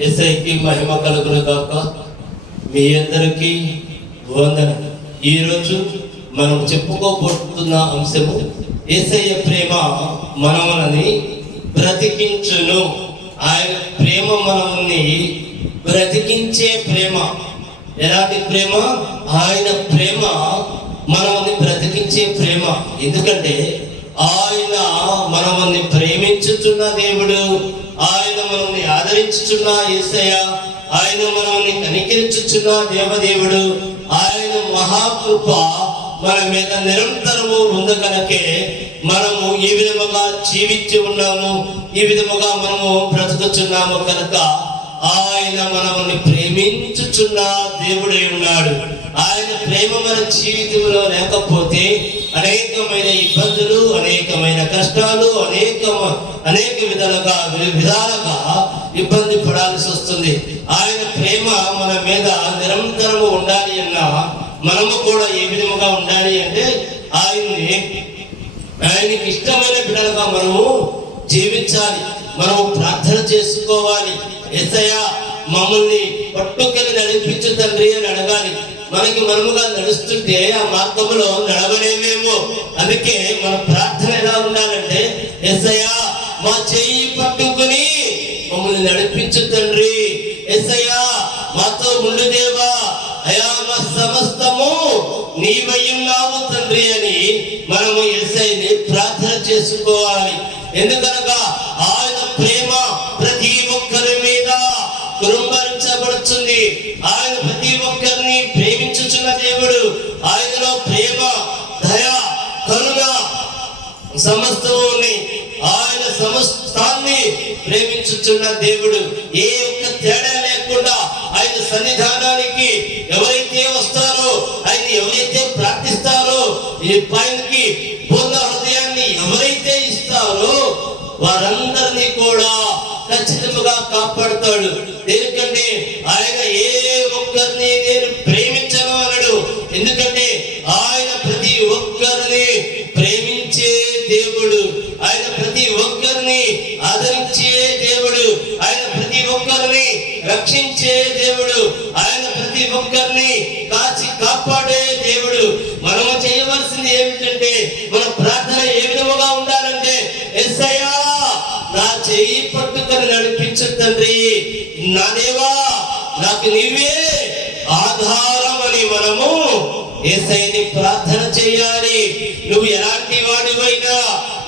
యేసయ్యకి మహిమ కలుగును గాక. మీ అందరికీ వందనం. ఈరోజు మనం చెప్పుకోబోతున్న అంశము యేసయ్య ప్రేమ మనల్ని బ్రతికించును. ఆయన ప్రేమ మనల్ని బ్రతికించే ప్రేమ. ఎలాంటి ప్రేమ? ఆయన ప్రేమ మనల్ని బ్రతికించే ప్రేమ. ఎందుకంటే ఆయన మనల్ని ప్రేమించుచున్న దేవుడు, ఆయన మనల్ని ఆదరించుచున్న యేసయ్య, ఆయన మనల్ని కనికరించుచున్న దేవదేవుడు, ఆయన మహాకృప మన మీద నిరంతరము ఉంది కనుకే మనము ఈ విధముగా జీవించి ఉన్నాము, ఈ విధముగా మనము బ్రతుకుచున్నాము కనుక ఆయన మనల్ని ప్రేమించుచున్న దేవుడై ఉన్నాడు. ఆయన ప్రేమ మన జీవితంలో లేకపోతే అనేకమైన ఇబ్బందులు, అనేకమైన కష్టాలు, అనేక విధాలుగా ఇబ్బంది పడాల్సి వస్తుంది. ఆయన ప్రేమ మన మీద నిరంతరము ఉండాలి అన్నా మనము కూడా ఏ విధముగా ఉండాలి అంటే ఆయనకి ఇష్టమైన బిడ్డలుగా మనము జీవించాలి. మనము ప్రార్థన చేసుకోవాలి. యేసయ్య మమ్మల్ని పట్టుకొని నడిపించు తండ్రి అని అడగాలి. మనముగా నడుస్తుంటే ఆ మార్గంలో నడవలేమేమో. అందుకే మన ప్రార్థన ఎలా ఉండాలంటే, యేసయ్య మా చెయ్యి పట్టుకుని మమ్మల్ని నడిపించు తండ్రి, యేసయ్య మాతో ఉండు దేవా, అయా మా సమస్తము నీవై ఉన్నావు తండ్రి అని మనము యేసయ్యని ప్రార్థన చేసుకోవాలి. ఎందుకనగా ఆయన ప్రేమ ప్రతి ఒక్కరి మీద కురుంభరించబడుతుంది. ఆయన ప్రతి ఒక్కరిని ప్రేమించుచున్న దేవుడు. ఆయనలో ప్రేమ, దయ, కరుణ సమస్తము ఉన్నాయి. ఆయన సమస్తాన్ని ప్రేమించుచున్న దేవుడు. ఏ ఒక్క తేడా లేకుండా ఆయన సన్నిధానానికి ఎవరైతే వస్తారో, ఆయన ఎవరైతే ప్రార్థిస్తారో, ఈ పైకి పూర్ణ హృదయాన్ని ఎవరైతే ఇస్తారో వారందరినీ కూడా ఖచ్చితంగా కాపాడుతాడు. ఎందుకంటే ఆయన ఏ ఒక్కరిని నేను ప్రేమించను అనడు. ఎందుకంటే ఆయన ప్రతి ఒక్కరిని ప్రేమించే దేవుడు, ఆయన ప్రతి ఒక్కరిని ఆదరించే దేవుడు, ఆయన ప్రతి ఒక్కరిని రక్షించే దేవుడు, ఆయన ప్రతి ఒక్కరిని కాచి కాపాడే దేవుడు. మనము చేయవలసింది ఏమిటంటే, మన ప్రార్థన ఏ విధముగా ఉండాలంటే, యేసయ్యా నా చెయ్యి పట్టుకొని నడిపించు తండ్రి, నా దేవా నాకు నీవే ఆధారం అని మనము యేసయ్యని ప్రార్థన చేయాలి. నువ్వు ఎలాంటి వాడివైనా,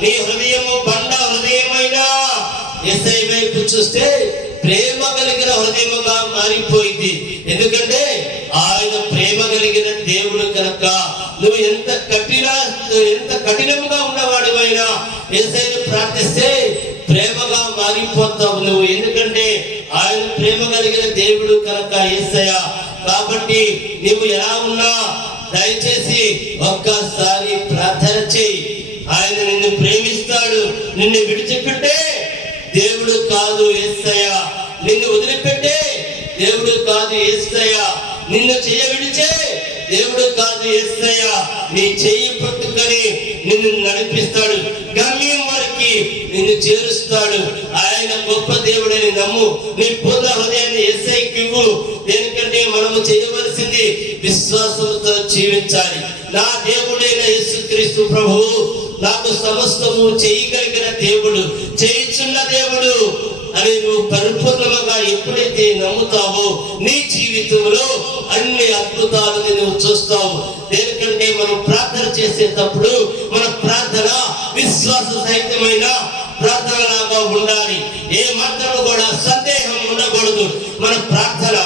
నీ హృదయము బండ హృదయమైనా యేసయ్య వైపు చూస్తే ప్రేమ కలిగిన హృదయముగా మారిపోయింది. ఎందుకంటే ఆయన ప్రేమ కలిగిన దేవుడు కనుక నువ్వు ఎంత కఠినముగా ఉన్నవాడివైనా యేసయ్యని ప్రార్థిస్తే ప్రేమగా మారిపోతావు నువ్వు. ఎందుకంటే ఆయన ప్రేమ కలిగిన దేవుడు కనుక యేసయ్య. కాబట్టి నువ్వు ఎలా ఉన్నా దయచేసి ఒక్కసారి ప్రార్థన చేయి. ఆయన నిన్ను ప్రేమిస్తాడు. నిన్ను విడిచిపెట్టే దేవుడు కాదు యేసయ్య. నిన్ను వదిలిపెట్టే దేవుడు కాదు యేసయ్య. నిన్ను విడిచే దేవుడు కాదు యేసయ్య. నీ చెయ్యి పట్టుకొని నిన్ను నడిపిస్తాడు, గమ్యం వరకు నిన్ను చేరుస్తాడు. ఆయన గొప్ప దేవుడని నమ్ము. నీ పూర్ణ హృదయాన్ని యేసయ్యకి ఇవ్వు. దేనికంటే మనము చేయవలసింది విశ్వాసంతో జీవించాలి. నా దేవుడైన యేసుక్రీస్తు ప్రభువు నాకు సమస్తము చేయగలిగిన దేవుడు, చేయుచున్న దేవుడు అని నువ్వు పరిపూర్ణంగా ఎప్పుడైతే నమ్ముతావో నీ జీవితంలో అన్ని అద్భుతాలని నువ్వు చూస్తావు. దేనికంటే మనం ప్రార్థన చేసేటప్పుడు మన ప్రార్థన విశ్వాస సహితమైన ప్రార్థనలాగా ఉండాలి. ఏ మాత్రం కూడా సందేహం ఉండకూడదు. మన ప్రార్థన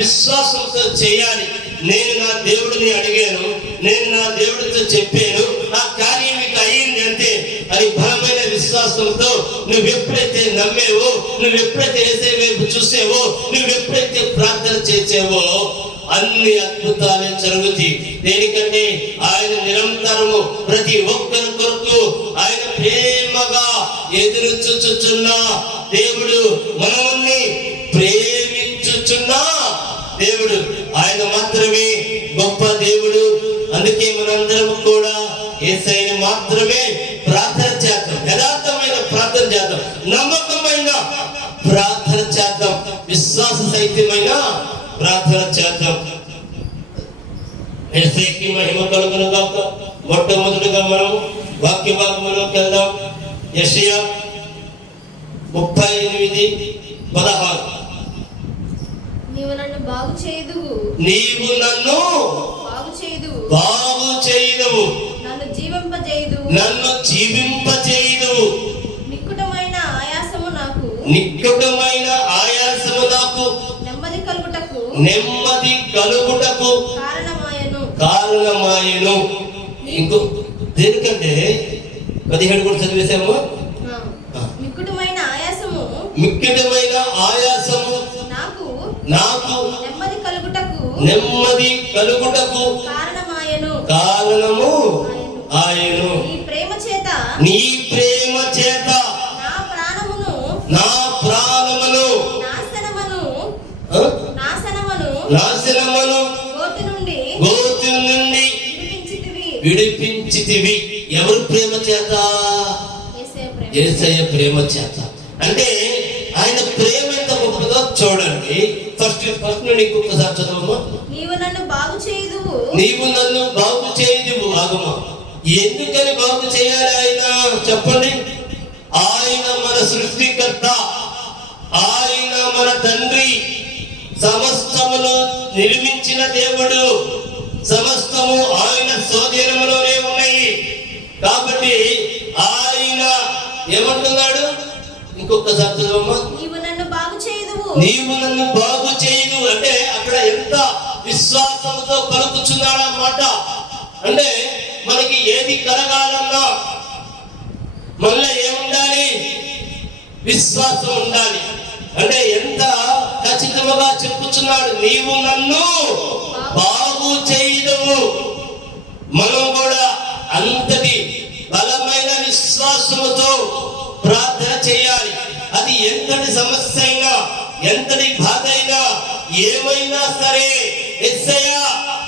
విశ్వాసంతో చేయాలి. నేను నా దేవుడిని అడిగాను, నేను నా దేవుడితో చెప్పాను, ఆ కార్యం మీకు అయ్యింది అంతే అని బలమైన విశ్వాసంతో నువ్వెప్పుడైతే నమ్మేవో, నువ్వెప్పుడైతే యేసయ్య వైపు చూసేవో, నువ్వెప్పుడైతే ప్రార్థన చేసేవో అన్ని అద్భుతాలే జరుగుతాయి. దేనికంటే ఆయన నిరంతరము ప్రతి ఒక్కరి కొరకు ఆయన ప్రేమగా ఎదురు చూచుచున్న దేవుడు, మనల్ని ప్రేమించుచున్న దేవుడు. ఆయన మాత్రమే గొప్ప దేవుడు. అందుకే మనందరం కూడా యేసయ్యని మాత్రమే ప్రార్థన చేద్దాం. యథార్థమైన ప్రార్థన చేద్దాం, నమ్మకమైన ప్రార్థన చేద్దాం. సహితమైన ప్రార్థన చేద్దాం. యేసుకి మహిమ కలుగును గాక. మొట్టమొదటిగా మనం వాక్య భాగంలోకి వెళ్దాం. యెషయా 38:16. నీవు నన్ను బాగు చేయుదువు, నీవు నన్ను బాగు చేయుదువు, బాగు చేయుదువు, నన్ను జీవింపజేయుదువు, నన్ను జీవింపజేయుదువు. నిక్కుటమైన ఆయాసము నాకు, నిక్కుటమైన ఆయాసము నాకు, నెమ్మది కలుగుటకు, నెమ్మది కలుగుటకు కారణమాయను. ఇంకో దేనికంటే 17 కూడా చదివేశాము. మిక్కుటమైన ఆయాసము, మిక్కుటమైన ఆయాసము నాకు, నాకు నెమ్మది కలుగుటకు, నెమ్మది కలుగుటకు కారణము ఆయను. నీ ప్రేమ చేత, నీ ప్రేమ చేత నా ప్రాణమును, నా ప్రాణమును నాశనమును గోతి నుండి విడిపించితివి. ఎవరు ప్రేమ చేత? యేసయ్య ప్రేమ చేత. అంటే ఆయన ప్రేమ ఎంత గొప్పదో చూడండి. ఫస్ట్ నుండి ఇంకొకసారి చదవమ్మా. నీవు నన్ను బాగు చేయుదువు, నీవు నన్ను బాగు చేయుదువు. ఆగమా, ఎందుకని బాగు చేయాలి ఆయన చెప్పండి. ఆయన మన సృష్టికర్త, ఆయన మన తండ్రి, సమస్తమును నిర్మించిన దేవుడు, సమస్తము ఆయన స్వాధీనంలోనే ఉన్నాయి. కాబట్టి ఆయన ఏమంటున్నాడు? ఇంకొకసారి చదవమ్మా. నీవు నన్ను బాగు చేయుదువు, నీవు నన్ను బాగు చేయుదు అంటే అక్కడ ఎంత విశ్వాసంతో కలుపుచున్నాడు అన్నమాట. అంటే మనకి ఏది కలగాలన్నా మళ్ళీ ఏముండాలి? విశ్వాసం ఉండాలి. అంటే ఎంత ఖచ్చితంగా చెప్పుచున్నాడు, నీవు నన్ను బాగు చేయుదువు. మనం కూడా అంతటి బలమైన విశ్వాసముతో ప్రార్థన చేయాలి. అది ఎంతటి సమస్య అయినా, ఎంతటి బాధ అయినా, ఏమైనా సరే, యేసయ్యా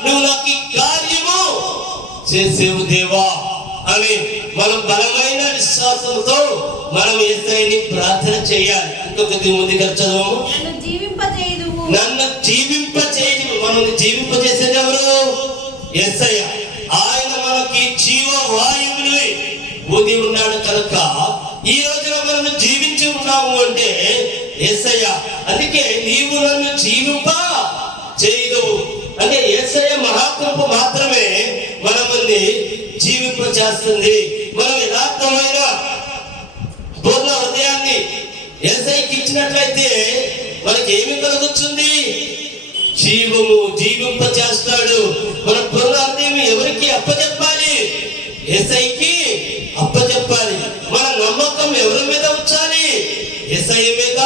నువ్వు నాకు ఈ కార్యము చేసేవు దేవా అని మనం బలమైన విశ్వాసంతో మనం యేసయ్యని ప్రార్థన చేయాలి. ఇంకొకటి ముందుగా చదవము. నన్ను జీవింపచేయుదువు. మనల్ని జీవింపచేసేది ఎవరు? యేసయ్య. ఆయన మనకి జీవ వాయువుని ఊది ఉన్నాడు కనుక ఈ రోజున మనం జీవించి ఉన్నాము అంటే యేసయ్య. అందుకే నీవు నన్ను జీవింప చేయదువు అంటే యేసయ్య మహాకృప మాత్రమే మనల్ని జీవింప చేస్తుంది. మనం యథార్థమైన పూర్ణ హృదయాన్ని యేసయ్యకి ఇచ్చినట్లయితే మనకి ఏమి కలుగుతుంది? జీవము, జీవింప చేస్తాడు. మన పూర్ణ హృదయం ఎవరికి అప్పచెప్పాలి? యేసయ్యకి అప్పచెప్పాలి. మన నమ్మకం ఎవరి మీద ఉంచాలి? యేసయ్య మీద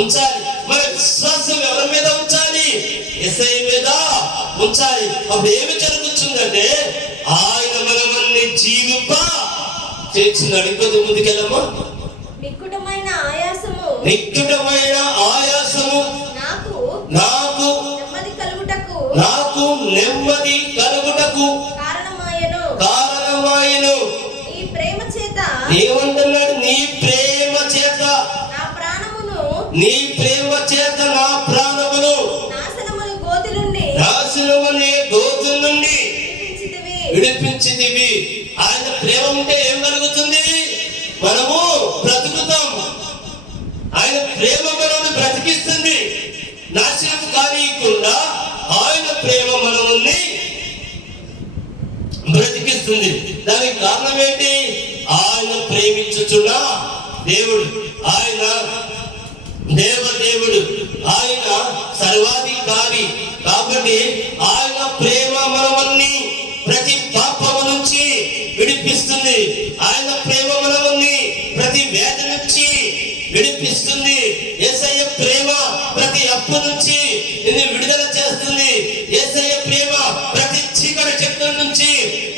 ఉంచాలి. మన విశ్వాసం ఎవరి మీద ఉంచాలి? యేసయ్య మీద ఉంచాలి. అప్పుడు ఏమి జరుగుతుందంటే ఆయన మనల్ని జీవింప చేస్తున్నాడు. ఇంకొద్ది ముందుకెళ్ళమ్మా. నిక్కుటమైన ఆయాసము, నిక్కుటమైన ఆయాసము నాకు నెమ్మది కలుగుటకు, నాకు నెమ్మది కలుగుటకు కారణమాయను. నీ ప్రేమ చేత, ఏమంటున్నాడు? నీ ప్రేమ చేత నా ప్రాణమును, నీ ప్రేమ చేత నా ప్రాణమును నాశనమనే గోతి నుండి విడిపించితివి. ఆయన ప్రేమ ఉంటే ఏం కలుగుతుంది? మనము బ్రతుకుతాం. ఆయన ప్రేమ మనల్ని బ్రతికిస్తుంది. నాశనం కానీయకుండా ఆయన ప్రేమ మనల్ని బ్రతికిస్తుంది. దానికి కారణం ఏంటి? ఆయన ప్రేమించుచున్న దేవుడు, ఆయన దేవదేవుడు, ఆయన సర్వాధికారి. కాబట్టి ఆయన ప్రేమ మనల్ని ప్రతి పాపము నుంచి విడిపిస్తుంది. ఆయన ప్రేమ మనల్ని ప్రతి వేద నుంచి విడిపిస్తుంది. యేసయ్య ప్రేమ ప్రతి అప్పు నుంచి నిన్ను విడుదల చేస్తుంది. యేసయ్య ప్రేమ ప్రతి చీకటి శక్తుల నుంచి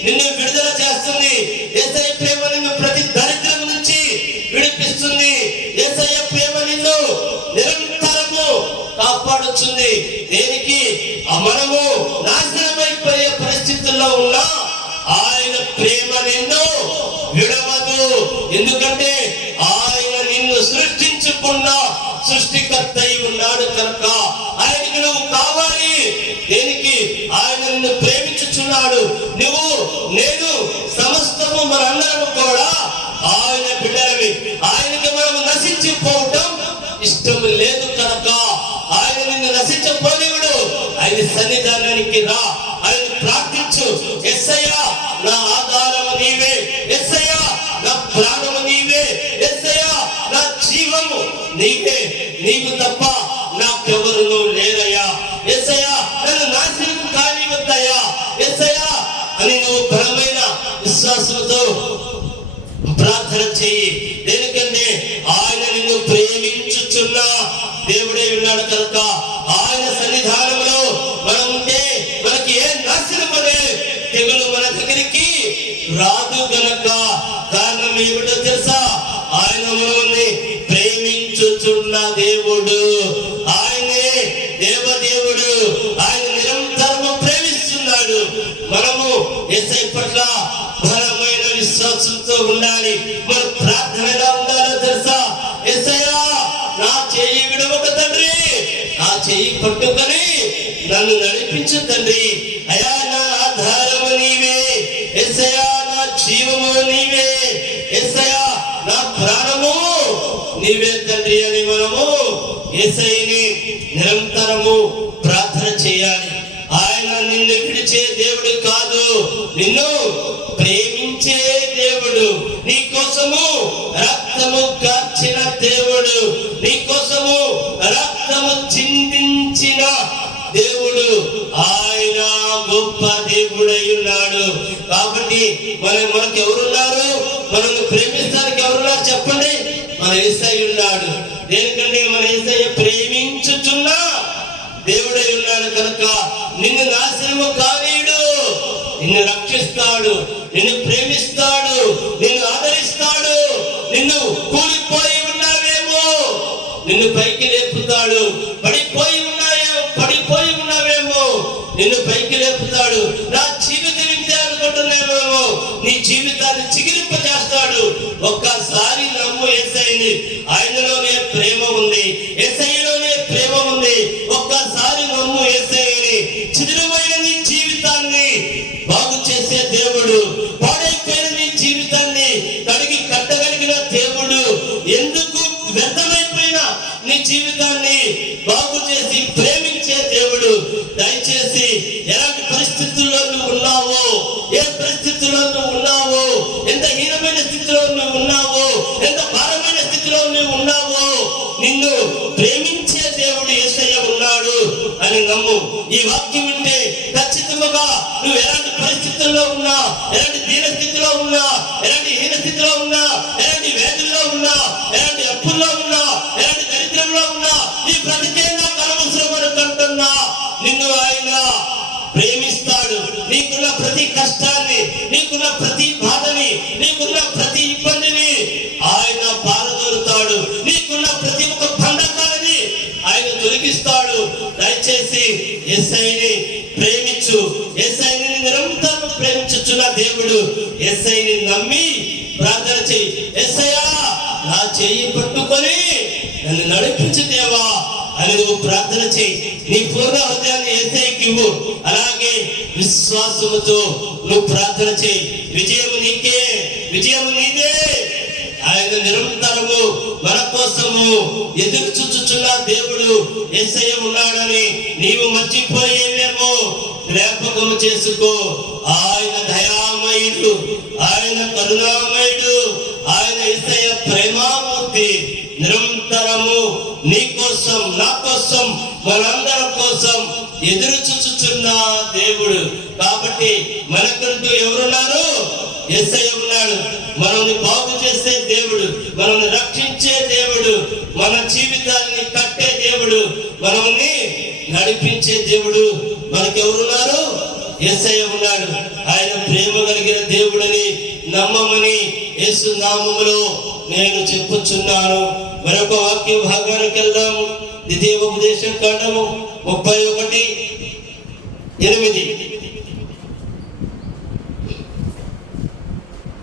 నిన్ను విడుదల చేస్తుంది. యేసయ్య ప్రేమ నిన్ను ప్రతి దరిద్రం నుంచి విడిపిస్తుంది. యేసయ్య ప్రేమ నిన్ను నిరంతరము కాపాడుతుంది. దేనికి? మనము నాశనమైపోయే పరిస్థితుల్లో ఉన్నా ఆయన ప్రేమ నిన్ను విడవదు. ఎందుకంటే ఆయన నిన్ను సృష్టించుకున్న సృష్టికర్త అయి ఉన్నాడు కనుక నశించిపోవటం ఇష్టం లేదు కనుక ఆయన నిన్ను నశించపోనివుడు. ఆయన సన్నిధానానికి రా, ఆయన ప్రార్థించు. యేసయ్యా నా ఆధారము నీవే, యేసయ్యా నా ప్రాణము నీవే, యేసయ్యా నా జీవము నీవే, నీవు తప్ప నాకెవరును లేరయ్యా, యేసయ్యా నన్ను నాశనం కానివద్దయ్యా యేసయ్యా అని నువ్వు బలమైన విశ్వాసంతో ప్రార్థన చెయ్యి. దేనికంటే ఆయన నిన్ను ప్రేమించుచున్న దేవుడే ఉన్నాడు కనుక ఆయన సన్నిధానంలో మనం ఉంటే మనకి ఏ నాశనం అనే తెగులు మన దగ్గరికి రాదు గనక. కారణం ఏమిటో తెలుసా? ఆయన మనల్ని ప్రేమించుచున్న దేవుడు, ఆయనే దేవదేవుడు, ఆయన నిరంతరము ప్రేమిస్తున్నాడు. మనము యేసయ్య పట్ల బలమైన విశ్వాసంతో ఉండాలి. మన ప్రార్థన ఎలా ఉండాలో తెలుసా? యేసయ్యా నా చెయ్యి విడవక తండ్రి, నా చెయ్యి పట్టుకొని నన్ను నడిపించు తండ్రి. అయా నా ఆధారము నీవే, యేసయ్యా నా జీవము నీవే, యేసయ్యా నా ప్రాణము నీవే తండ్రి అని మనము యేసయ్యని నిరంతరము ప్రార్థన చేయాలి. ఆయన నిన్ను విడిచే దేవుడు కాదు, నిన్ను ప్రేమించే దేవుడు, నీ కోసము రక్తము కార్చిన దేవుడు, నీ కోసము రక్తము చిందించిన దేవుడు. ఆయన గొప్ప దేవుడై ఉన్నాడు. కాబట్టి మనకు ఎవరున్నారు? మనల్ని ప్రేమిస్తానికి ఎవరున్నారు చెప్పండి? మన యేసయ్య ఉన్నాడు. దేనికంటే మన యేసయ్య ప్రేమించుచున్న దేవుడై ఉన్నాడు కనుక నిన్ను నాశనము కానీయుడు, నిన్ను రక్షిస్తాడు, నిన్ను ప్రేమిస్తాడు, నిన్ను ఆదరిస్తాడు. నిన్ను కూలిపోయి ఉన్నావేమో నిన్ను పైకి లేపుతాడు, పడిపోయి ఉన్నావేమో నిన్ను పైకి లేపుతాడు. నా జీవితం ఇంతే అనుకుంటున్నావేమో నీ జీవితాన్ని చిగిరింపజేస్తాడు. ఒక్కసారి నమ్ము యేసయ్యని. ఆయనలోనే ప్రేమ ఉంది, యేసయ్యలోనే ప్రేమ ఉంది. ఒక్కసారి నమ్ము యేసయ్యని. చిదిరిపోయిన నీ జీవితాన్ని బాగు చేసే దేవుడు, పాడైపోయిన నీ జీవితాన్ని కడిగి కట్టగలిగిన దేవుడు, ఎందుకు వ్యర్థమైపోయిన నీ జీవితాన్ని బాగు చేసి ప్రేమించే దేవుడు. దయచేసి ఎలాంటి పరిస్థితుల్లో నువ్వు ఉన్నావో, ఏ పరిస్థితుల్లో నువ్వు ఉన్నావో, ఎంత హీనమైన స్థితిలో నువ్వు ఉన్నావో, ఎంత భారమైన స్థితిలో నువ్వు ఉన్నావో, నిన్ను ప్రేమించే దేవుడు యేసయ్య ఉన్నాడు అని నమ్ము. ఈ వాక్యం వింటే ఖచ్చితంగా నువ్వు ఎలాంటి పరిస్థితుల్లో ఉన్నా, ఎలాంటి దీన స్థితిలో ఉన్నా, ఎలాంటి హీన స్థితిలో ఉన్నా, ఎలాంటి వేదనలో ఉన్నా, ఎలాంటి అప్పుల్లో ఉన్నా, ఎలాంటి దరిద్రంలో ఉన్నా, ఈ బ్రతికే నాకు అనవసరం అనుకుంటున్నా, నిన్ను ఆయన ప్రేమిస్తాడు. నీకున్న ప్రతి కష్టాన్ని, నీకున్న ప్రతి బాధని, నీకున్న ప్రతి ఇబ్బందిని ఆయన పారదోలుతాడు. నీకున్న ప్రతి ఒక్క బంధకాలని ఆయన తొలగిస్తాడు. దయచేసి యేసయ్యని ప్రేమించు. యేసయ్యని నిరంతరం ప్రేమించుచున్న దేవుడు. యేసయ్యని నమ్మి ప్రార్థన చెయ్యి. యేసయ్యా నా చెయ్యి పట్టుకొని నన్ను నడిపించు దేవా అని నువ్వు ప్రార్థన చెయ్యి. నీ పూర్ణ హృదయాన్ని యేసయ్యకి ఇవ్వు. అలాగే విశ్వాసముతో నువ్వు ప్రార్థన చెయ్యి. విజయం నీకే, విజయం నీదే. ఆయన నిరంతరము మన కోసము ఎదురు చూచుచున్న దేవుడు యేసయ్య ఉన్నాడని నీవు మర్చిపోయేవేమో జ్ఞాపకము చేసుకో. ఆయన దయామయుడు, ఆయన కరుణామయుడు, ఆయన యేసయ్య ప్రేమామూర్తి. నిరంతరము నీ కోసం, నా కోసం, మనందరి కోసం ఎదురు చూచుచున్న దేవుడు. కాబట్టి మనకంటూ ఎవరున్నారు? యేసయ్య ఉన్నాడు. మనల్ని బాగు చేసే దేవుడు, మనల్ని రక్షించే దేవుడు, మన జీవితాన్ని కట్టే దేవుడు, మనల్ని నడిపించే దేవుడు. మనకెవరున్నారు? యేసయ్య ఉన్నాడు. ఆయన ప్రేమ కలిగిన దేవుడని నమ్మమని యేసు నామములో నేను చెప్పుచున్నాను. మరొక వాక్య భాగానికి వెళ్దాం. ద్వితీయోపదేశ కాండము 31:8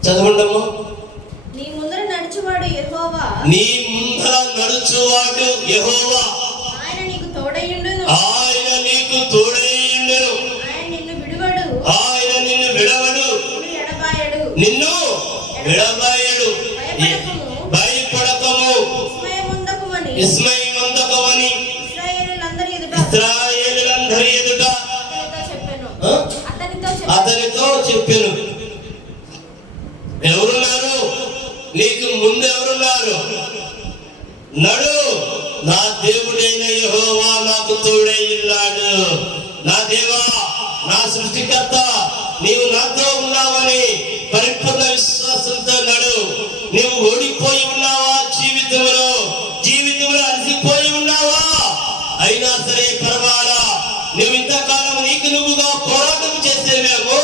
చదవండమ్మా. నీ ముందర నడుచువాడు యెహోవా, నీ ముందర నడుచువాడు యెహోవా, ఆయన నీకు తోడయుండును, ఆయన నీకు తోడయుండును, ఆయన నిన్ను విడువడు, ఆయన నిన్ను విడవడు, ఎడబాయడు, నిన్ను విడబాయడు. భయపడకము, విస్మయమందకమని ఇశ్రాయేలీయులందరి ఎదుట ఇశ్రాయేలీయులందరి ఎదుట అతనితో చెప్పెను. ఎవరున్నారు? నీకు ముందు ఎవరున్నారు? నడు, నా దేవుడైన యెహోవా నాకు తోడై ఉన్నాడు. నా దేవా, నా సృష్టికర్త, నీవు నాతో ఉన్నావని పరిపూర్ణ విశ్వాసంతో నడు. నీవు ఓడిపోయి ఉన్నావా? జీవితంలో అలసిపోయి ఉన్నావా? అయినా సరే పర్వాలా, నువ్వు ఇంతకాలం నీకు నువ్వుగా పోరాటం చేసేవేమో,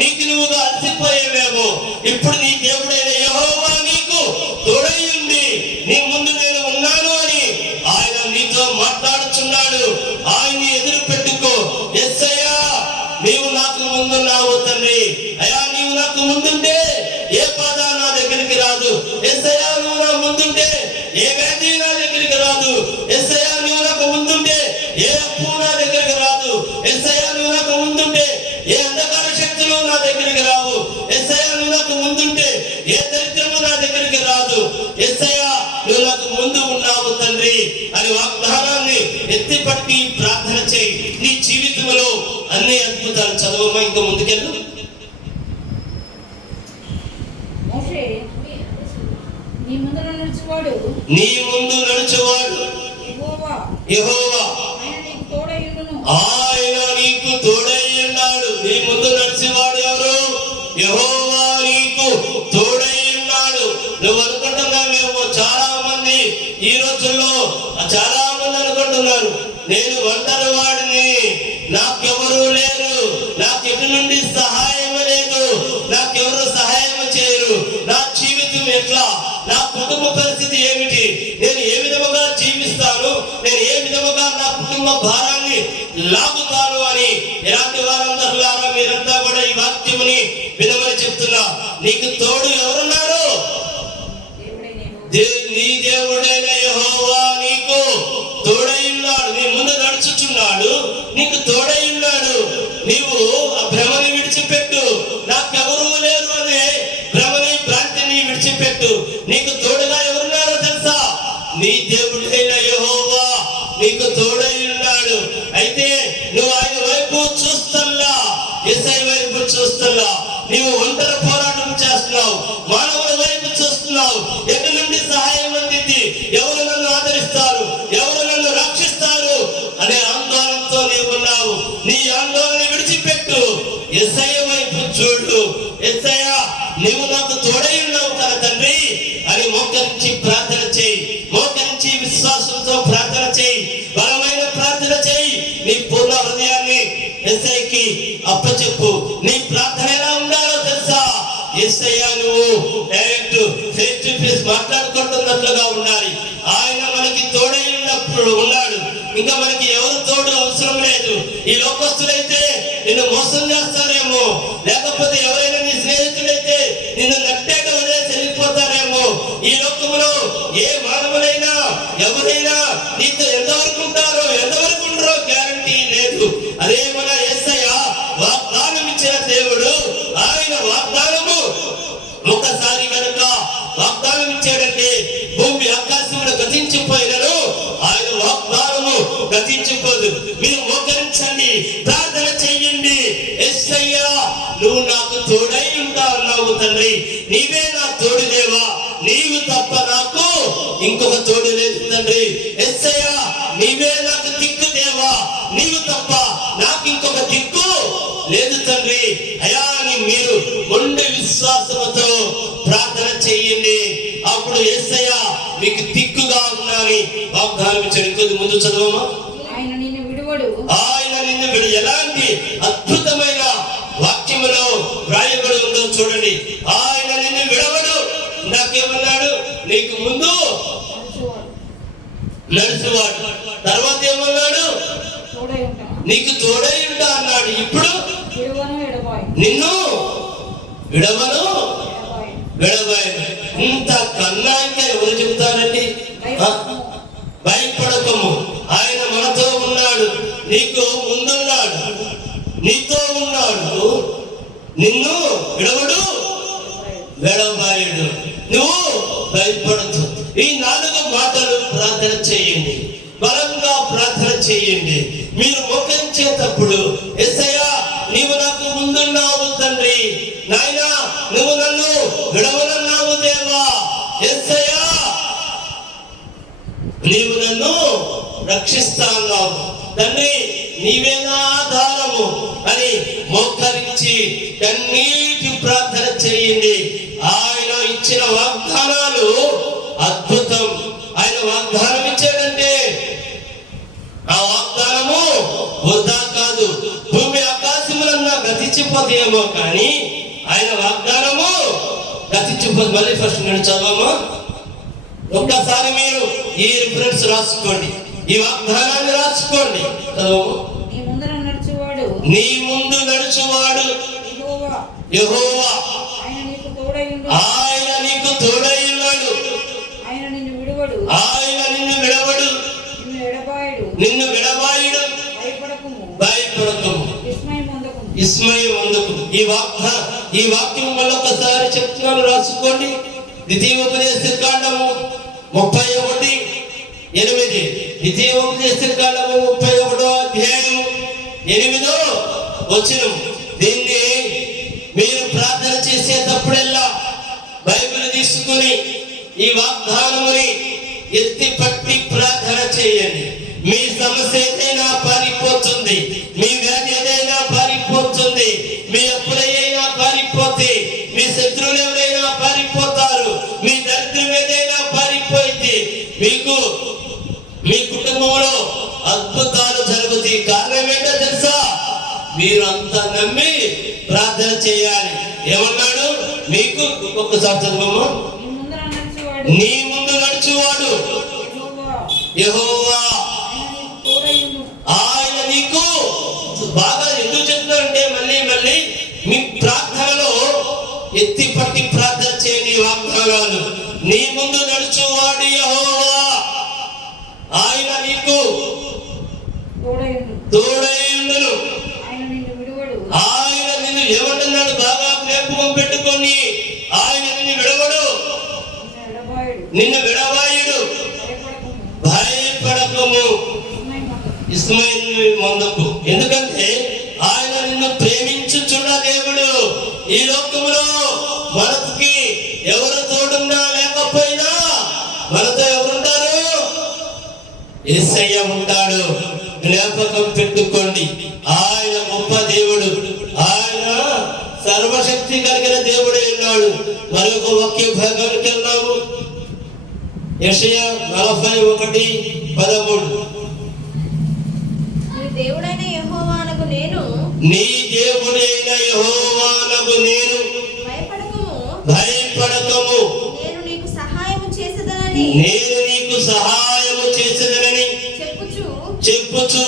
నీకు నువ్వుగా అలసిపోయేవేమో. ఇప్పుడు నీ దేవుడైన యెహోవా నీకు తోడై ఉంది, నీ ముందు నేను ఉన్నాను అని ఆయన నీతో మాట్లాడుచున్నాడు. ఆయన్ని ఎదురు పెట్టుకో. యేసయ్యా, నీవు నాకు ముందున్నావు తండ్రి. అయ్యా, నీవు నాకు ముందుంటే ఏ బాధ నా దగ్గరికి రాదు. యేసయ్యా, నువ్వు నా ముందుంటే ఏ వ్యాధి నా దగ్గరికి రాదు. యేసయ్యా, నువ్వు నాకు ముందుంటే ఏ అప్పు నా దగ్గరికి రాదు. యేసయ్యా, నువ్వు నాకు ముందుంటే ఏ అంధకార శక్తులు నా దగ్గరికి రావు. యేసయ్యా, నువ్వు నాకు ముందుంటే ఏ దరిద్రము నా దగ్గరికి రాదు. యేసయ్యా, నువ్వు నాకు ముందు ఉన్నావు తండ్రి అని వాగ్దానాన్ని ఎత్తిపట్టి ప్రార్థన చేయి. నీ జీవితంలో అన్ని అద్భుతాలు చదవమా. ఇంకా ముందుకెళ్ళు. నీ ముందు నడుచువాడు యెహోవా, ఆయన నీకు తోడై ఉన్నాడు. నీ ముందు నడిచేవాడు ఎవరు? యెహోవా నీకు తోడై ఉన్నాడు. నువ్వు అనుకుంటున్నావేమో, చాలా మంది ఈ రోజుల్లో చాలా మంది అనుకుంటున్నారు, నేను ఒంటరి వాడిని, నాకెవరు లేరు, నాకు ఎటు నుండి సహాయం లేదు, నాకెవరు సహాయం చేయరు, నా జీవితం ఎట్లా, నా కుటుంబ పరిస్థితి ఏమిటి, నేను ఏ విధముగా జీవిస్తాను, నేను ఏ విధముగా నా కుటుంబ భారాన్ని లాగుతాను అని ఇలాంటి వారందరిలారా మీరంతా కూడా ఈ వాక్యముని వినమని చెప్తున్నా. నీకు తోడు ఎవరున్నారు? నీ దేవుడైన యెహోవా నీకు తోడై ఉన్నాడు. నీ ముందు నడుచుచున్నాడు, నీకు తోడై ఉన్నాడు. నీవు ఆ భ్రమని విడిచిపెట్టు. నాకెవరూ లేరు అనే భ్రమని భ్రాంతిని విడిచిపెట్టు. నీకు తోడుగా ఎవరున్నారో తెలుసా? నీ దేవుడైన యెహోవా నీకు తోడై ఉన్నాడు. అయితే నువ్వు ఆయన వైపు చూస్తల్లా, యేసయ్య వైపు చూస్తల్లా. నీవు ఒంటరి పోరాటం చేస్తున్నావు, మానవుల వైపు చూస్తున్నావు. ఎక్కడి నుండి సహాయం అందింది, ఎవరు నన్ను ఆదరిస్తారు, ఎవరు నన్ను రక్షిస్తారు అనే ఆందోళనతో నీవు ఉన్నావు. నీ ఆందోళన విడిచిపెట్టు, యేసయ్య వైపు చూడు. యేసయ్య, నీవు నాకు తోడై ఉన్నావు కదా తండ్రి అని మోకరించి ప్రార్థన చేయి. మోకరించి విశ్వాసంతో ప్రార్థన చేయి. బలమైన ప్రార్థన చేయి. నీ పూర్ణ హృదయాన్ని యేసయ్యకి అప్పచెప్పు. నీ ప్రార్థన ఎలా ఉండాలో తెలుసా? యేసయ్య, నువ్వు డైరెక్ట్ ఫేస్ టు ఫేస్ మాట్లాడుకుంటున్నట్లుగా ఉండాలి. ఆయన మనకి తోడై ఉన్నప్పుడు ఉన్నాడు. ఇంకా మనకి ఎవరు తోడు అవసరం లేదు. ఈ లోకస్తులైతే నిన్ను మోసం చేస్తారేమో, లేకపోతే ఎవరైనా నీ స్నేహితుడైతే నిన్ను నట్టేట వదిలేసి వెళ్ళిపోతారేమో. ఈ లోకంలో ఏ మానవులైనా ఎవరైనా నీతో ఎంతవరకు ఉంటారో ఎంతవరకు ఉండరో గ్యారంటీ లేదు. అదే మన యేసయ్య వాగ్దానం ఇచ్చిన దేవుడు. ఆయన వాగ్దానము ఒకసారి కనుక వాగ్దానం ఇచ్చాడంటే భూమి ఆకాశంలో గతించిపోయినను ఆయన వాగ్దానము గతించిపోదు. మీరు మోకరించండి, ప్రార్థన చెయ్యండి. యేసయ్య, నువ్వు నాకు తోడై ఉంటావు తండ్రి. నీవే నా తోడు దేవా, నీవు తప్ప నాకు ఇంకొక తోడు లేదు తండ్రి. యేసయ్య, నీవే నాకు దిక్కు దేవా, నీవు తప్ప నాకు ఇంకొక దిక్కు లేదు తండ్రి. అయా అని మీరు మొండి విశ్వాసముతో ప్రార్థన చెయ్యండి. అప్పుడు యేసయ్య మీకు దిక్కుగా ఉన్నారని వాగ్దానం ఇచ్చాడు. ఇంకొద్ది ముందు చదవమా. ఆయన నిన్ను విడువడు. ఎలాంటి అద్భుతమైన వాక్యములో వ్రాయబడి ఉందో చూడండి. ఆయన నిన్ను విడవడు. నాకేమన్నాడు? నీకు ముందు నడుచువాడు. తర్వాత ఏమన్నాడు? నీకు తోడై ఉంటా అన్నాడు. ఇప్పుడు నిన్ను విడవను విడబాయను. ఇంత కన్నా ఇంకా ఎవరు చెప్తారండి? భయపడకము, ఆయన మనతో ఉన్నాడు, నీకు ముందున్నాడు, నీతో ఉన్నాడు, నిన్ను విడవడు విడబాయుడు. నువ్వు భయపడదు. ఈ 4 మాటలు ప్రార్థన చేయండి, బలంగా ప్రార్థన చేయండి. మీరు మోకరించేటప్పుడు యేసయ్యా నీవు నాకు ముందున్నావు తండ్రి, నాయనా నువ్వు నన్ను విడవనన్నావు దేవా, యేసయ్యా నీవు నన్ను రక్షిస్తావు తండ్రి, నీవే నా ఆధారము అని మోకరించి కన్నీటి ప్రార్థన చేయండి. ఆయన ఇచ్చిన వాగ్దానాలు అద్భుతం. ఆయన వాగ్దానం ఇచ్చాడంటే ఆ వాగ్దానము వృధా కాదు. భూమి ఆకాశములన్నా గతించిపోతాయేమో కానీ ఆయన వాగ్దానము గతించిపోదు. మళ్ళీ ఫస్ట్ నేను చదవమా, ఒక్కసారి మీరు ఈ రిఫరెన్స్ రాసుకోండి, ఈ వాగ్దానాన్ని రాసుకోండి. చదవము. నీ ముందర నడుచువాడు, నీ ముందు నడుచువాడు యెహోవా, యెహోవా, ఆయన నీకు తోడైయుండు, ఆయన నీకు తోడైయున్నాడు, ఆయన నిన్ను విడువడు, ఆయన నిన్ను విడవడు, నిన్ను ఎడబాయడు, నిన్ను విడవాయుడు, భయపడకుము, భయపడకము, విస్మయం పొందకుము. విస్మయం అందుకు. ఈ వాక్యం వల్ల ఒకసారి చెప్తున్నాను, రాసుకోండి. ద్వితీయోపదేశ కాండము 31:8. ద్వితీయోపదేశ కాండము 31వ అధ్యాయం 8వ వచనం. దీన్ని మీరు ప్రార్థన చేసేటప్పుడల్లా బైబిల్ తీసుకుని ఈ వాగ్దానముని ఎత్తి పట్టి ప్రార్థన చేయండి. మీ సమస్య ఏదైనా పారిపోతుంది, మీ వ్యాధి ఏదైనా పారిపోతుంది, మీ అప్పులైనా పారిపోతే, మీ శత్రువులు ఎవరైనా పారిపోతారు, మీ దరిద్రం ఏదైనా పారిపోయింది, మీకు మీ కుటుంబంలో అద్భుతాలు జరుగుతాయి. కారణం ఏంటో తెలుసా? మీరు అంతా నమ్మి ప్రార్థన చేయాలి. ఏమన్నాడు? మీకు ఒక్కొక్కసారి చదవము. నీ ముందర నడుచువాడు, నీ ముందు నడుచువాడు యెహోవా, యెహోవా, ఆయన నీకు తోడైయుండు. ఆయన నీకు బాగా ఎందుకు చెప్తారంటే మళ్ళీ మళ్ళీ మీ ప్రార్థనలో ఎత్తి పట్టి ప్రార్థన చేయండి. వాగ్దానాలు నీ ముందు నడుచువాడు యెహోవా, ఆయన నీకు తోడైయుండు, తోడైయుండును, ఆయన నిన్ను విడువడు, ఆయన నిన్ను ఏమంటున్నాడు? బాగా జ్ఞాపకం పెట్టుకొని, ఆయన నిన్ను విడవడు, నిన్ను ఎడబాయడు, నిన్ను విడవాయుడు, భయపడకుము, భయపడకము, విస్మయం పొందకుము. విస్మయం పొందకు. ఎందుకంటే ఆయన నిన్ను ప్రేమించుచున్న దేవుడు. ఈ లోకములో మనకి ఎవరు తోడున్నా లేకపోయినా మనతో ఎవరుంటారు? యేసయ్య ఉంటాడు. జ్ఞాపకం పెట్టుకోండి. ఆయన గొప్ప దేవుడు, ఆయన సర్వశక్తి కలిగిన దేవుడే ఉన్నాడు. మరొక వాక్య భాగానికి వెళ్దాము. యెషయా 41:13. నీ దేవుడైన యెహోవానగు నేను, నీ దేవుడైన యెహోవానగు నేను, భయపడకుము, భయపడకము, నేను నీకు సహాయము చేసేదనని నేను నీకు సహాయము చేసేదనని చెప్పుచు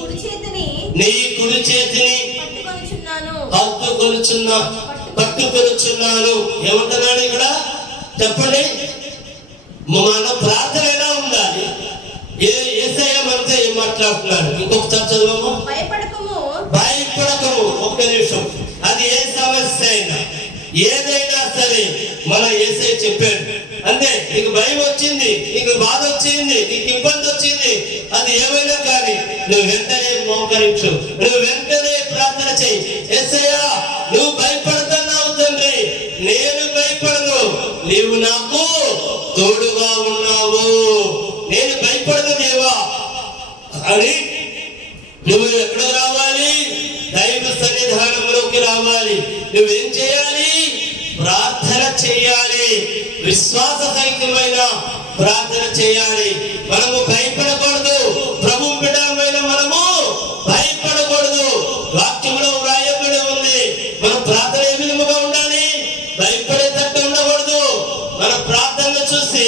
కుడి చేతిని నీ కుడి చేతిని పట్టుకొనుచున్నాను. ఏమంటున్నాడు ఇక్కడ? చెప్పండి. మన ప్రార్థన ఎలా ఉండాలి? యేసయ్య మనతో ఏం మాట్లాడుతున్నాడు? ఇంకొకసారి చదవము. భయపడకము. ఒక్క నిమిషం. అది ఏ సమస్య అయినా ఏదైనా సరే మన యేసయ్య చెప్పాడు. అంతే. నీకు భయం వచ్చింది, నీకు బాధ వచ్చింది, నీకు ఇబ్బంది వచ్చింది, అది ఏమైనా కానీ నువ్వు వెంటనే మోకరించు, నువ్వు వెంటనే ప్రార్థన చేయి. యేసయ్య నువ్వు భయపడుతున్నావు తండ్రి, నేను భయపడను, నీవు నాకు తోడుగా ఉన్నావు, నేను భయపడను దేవా అని నువ్వు ఎక్కడ రావాలి? దైవ సన్నిధానంలోకి రావాలి. నువ్వేం చేయాలి? ప్రార్థన చేయాలి. విశ్వాస సహితమైన ప్రార్థన చేయాలి. మనము భయపడకూడదు. ప్రభు బిడ్డలమైన మనము భయపడకూడదు. వాక్యంలో వ్రాయబడి ఉంది. మన ప్రార్థన ఏ విధముగా ఉండాలి? భయపడేటట్టు ఉండకూడదు. మన ప్రార్థన చూసి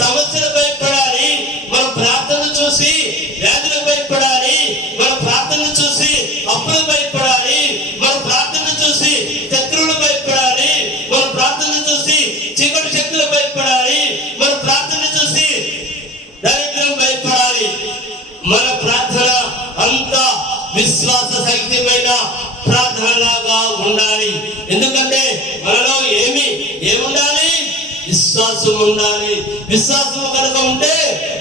సమస్యలు భయపడాలి. మన ప్రార్థన చూసి వ్యాధులు భయపడాలి. మన ప్రార్థన చూసి అప్పులు భయపడాలి. మన ప్రార్థన చూసి శత్రువులు భయపడాలి. మన ప్రార్థన చూసి చీకటి శక్తులు భయపడాలి. మన ప్రార్థన చూసి దరిద్రం భయపడాలి. మన ప్రార్థన అంతా విశ్వాస సహితమైన ప్రార్థనలాగా ఉండాలి. ఎందుకంటే మనలో ఏముండాలి? విశ్వాసం ఉండాలి. విశ్వాసం కనుక ఉంటే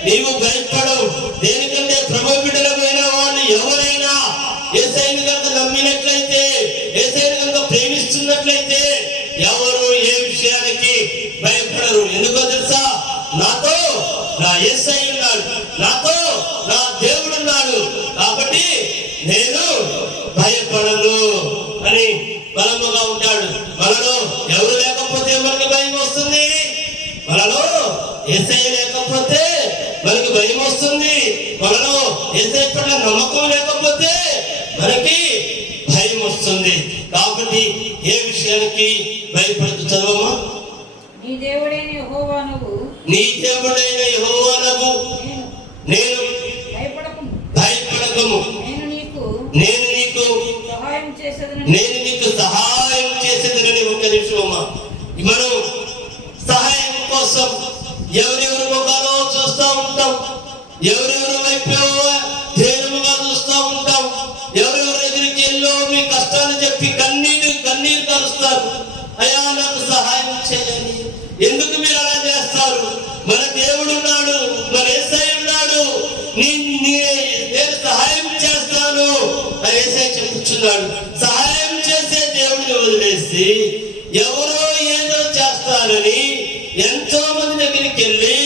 నీవు భయపడవు. దేనికంటే ప్రభు బిడ్డలమైన వాళ్ళు ఎవరైనా యేసయ్యను కనుక నమ్మినట్లయితే, యేసయ్యను కనుక ప్రేమిస్తున్నట్లయితే ఎవరు ఏ విషయానికి భయపడరు. ఎందుకో తెలుసా? నాతో నా యేసయ్య ఉన్నాడు, నాతో నా దేవుడు ఉన్నాడు, కాబట్టి నేను భయపడను అని బలముగా ఉంటాడు. మనలో ఎవరు లేకపోతే మనకి భయం వస్తుంది. మనలో యేసయ్య లేకపోతే మనకి భయం వస్తుంది. మనలో యేసయ్య పట్ల నమ్మకం లేకపోతే మనకి భయం వస్తుంది. కాబట్టి ఏ విషయానికి భయపడుతూ చదవమ్మా. నీ దేవుడైన యెహోవా నువ్వు, నీ దేవుడైన యెహోవా నువ్వు, నేను భయపడకము, నేను నీకు సహాయం చేసేదను, నేను నీకు సహాయం చేసేదనని. ఒక్క నిమిషం అమ్మా. మనం సహాయం కోసం ఎవరెవరు ముఖాలో చూస్తూ ఉంటాం, ఎవరెవరి వైపు ధైర్యముగా చూస్తూ ఉంటాం, ఎవరెవరి దగ్గరికి వెళ్ళో మీ కష్టాలు చెప్పి కన్నీరు కలుస్తారు. అయ్యా నాకు సహాయం చేయండి. ఎందుకు మీరు అలా చేస్తారు? మన దేవుడు ఉన్నాడు, మన యేసయ్య ఉన్నాడు, నేను సహాయం చేస్తాను అని యేసయ్య చెప్పుచున్నాడు. సహాయం చేసే దేవుడిని వదిలేసి ఎవరో ఏదో చేస్తారని ఎంతో మంది దగ్గరికి వెళ్ళి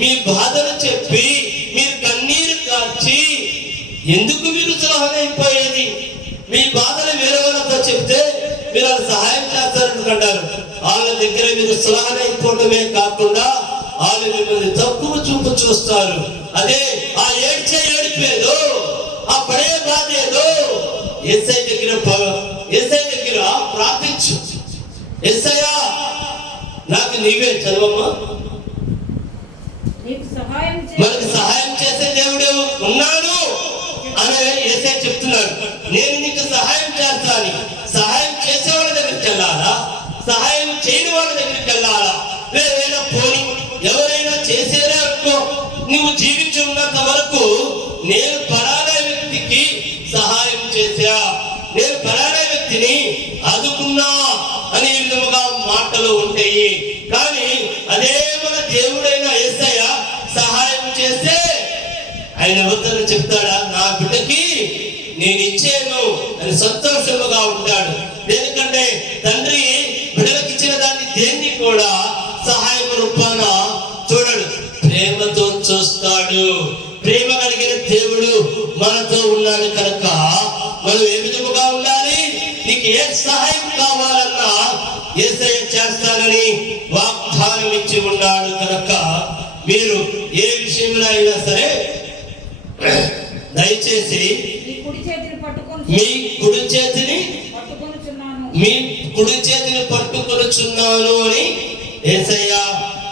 మీ బాధలు చెప్పి మీరు కన్నీరు కార్చి ఎందుకు మీరు సులభమైపోయేది? మీ బాధలు వేరే వాళ్ళతో చెప్తే మీరు వాళ్ళు సహాయం చేస్తారనుకుంటారు. వాళ్ళ దగ్గర మీరు సులభమైపోవడమే కాకుండా వాళ్ళు మిమ్మల్ని తక్కువ చూపు చూస్తారు. అదే ఆ ఏడ్పేదో, ఆ పడే బాధ ఏదో యేసయ్య దగ్గర ప్రార్థించు. యేసయ్య నాకు నీవే, చదవమ్మా, మనకి సహాయం చేసే దేవుడు ఉన్నాడు అని యేసయ్య చెప్తున్నాడు. నేను నీకు సహాయం చేస్తాను. సహాయం చేసే వాళ్ళ దగ్గరికి వెళ్ళాలా, సహాయం చేయని వాళ్ళ దగ్గరికి వెళ్ళాలా? వేరేనా పోని ఎవరైనా చేసేరే అనుకో, నువ్వు జీవించి ఉన్నంత వరకు నేను పరానా వ్యక్తికి సహాయం చేశా, నేను పరానా వ్యక్తిని ఆదుకున్నా అనే విధముగా మాటలు ఉంటాయి. కానీ అదే మన దేవుడైన యేసయ్య సహాయం చేస్తే ఆయన ఎవరితో చెప్తాడా? నా బిడ్డకి నేను ఇచ్చాను అని సంతోషముగా ఉంటాడు. ఎందుకంటే తండ్రి బిడ్డలకు ఇచ్చిన దాన్ని దేన్ని కూడా సహాయం రూపాన చూడడు, ప్రేమతో చూస్తాడు. ప్రేమ కలిగిన దేవుడు మనతో ఉన్నాడు కనుక మనం ఏ విధముగా ఉండాలి? నీకు ఏ సహాయం కావాలన్నా యేసయ్య చేస్తానని వాగ్దానం ఇచ్చి ఉన్నాడు కనుక మీరు ఏ విషయంలో అయినా సరే దయచేసి మీ కుడి చేతిని పట్టుకొనుచున్నాను అని యేసయ్య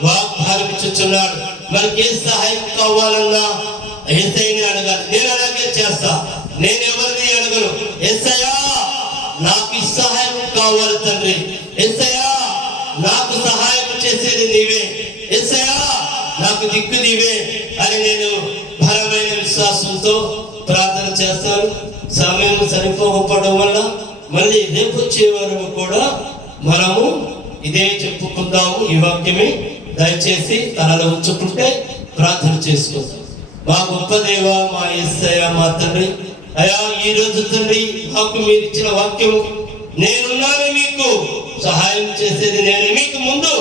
వాగ్దానం ఇచ్చుచున్నాడు. మనకి ఏ సహాయం కావాలన్నా యేసయ్యని అడగాలి. నేను అలాగే చేస్తా, నేను ఎవరిని అడగను. యేసయ్య నాకు ఈ సహాయం కావాలి తండ్రి, యేసయ్య నాకు సహాయం చేసేది నీవే, యేసయ్య నాకు దిక్కు నీవే అని నేను బలమైన విశ్వాసంతో ప్రార్థన చేస్తాను. సమయం సరిపోకపోవడం వల్ల మళ్ళీ రేపు వచ్చే వరకు కూడా మనము ఇదే చెప్పుకుందాము. ఈ వాక్యమే దయచేసి తనలో ఉంచుకుంటే ప్రార్థన చేసుకుందాం. మా గొప్ప దేవ, మా యేసయ్య, మా తండ్రి, అయ్యా ఈ రోజు తండ్రి మాకు మీరు ఇచ్చిన వాక్యము, నేనున్నాను మీకు సహాయం చేసేది నేను, మీకు ముందు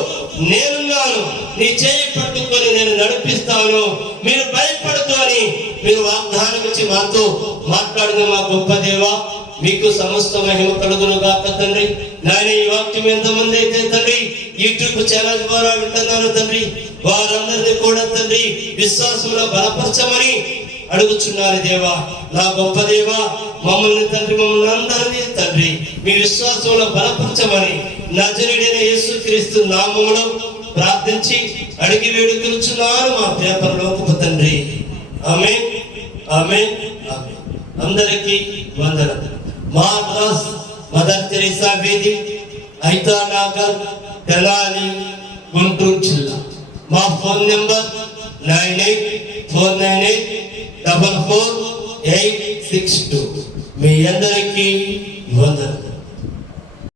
నేనున్నాను, నీ చేయి పట్టుకొని నేను నడిపిస్తాను, మీరు భయపడదు అని మీరు వాగ్దానం ఇచ్చి మాతో మాట్లాడిన మా గొప్ప దేవ, మీకు సమస్త మహిమ కలుగును గాక తండ్రి. నాయన ఈ వాక్యం ఎంతమంది అయితే తండ్రి యూట్యూబ్ ఛానల్ ద్వారా వింటున్నారు తండ్రి, వారందరినీ కూడా తండ్రి విశ్వాసంలో బలపరచమని అడుగుచున్నారు దేవా. నా గొప్ప దేవా, మమ్మల్ని తండ్రి, మమ్మల్ని అందరినీ తండ్రి మీ విశ్వాసంలో బలపరచమని నజరేయుడైన యేసుక్రీస్తు నామములో ప్రార్థించి అడిగి వేడుకొనుచున్నాను మా పరలోకపు తండ్రి. ఆమేన్, ఆమేన్, ఆమేన్. అందరికీ వందనాలు. మా అడ్రస్ మదర్ తెరీసా వీధి, ఐతానగర్, తెనాలి, గుంటూరు జిల్లా. మా ఫోన్ నెంబర్ 9849844862. మీ అందరికీ వందనాలు.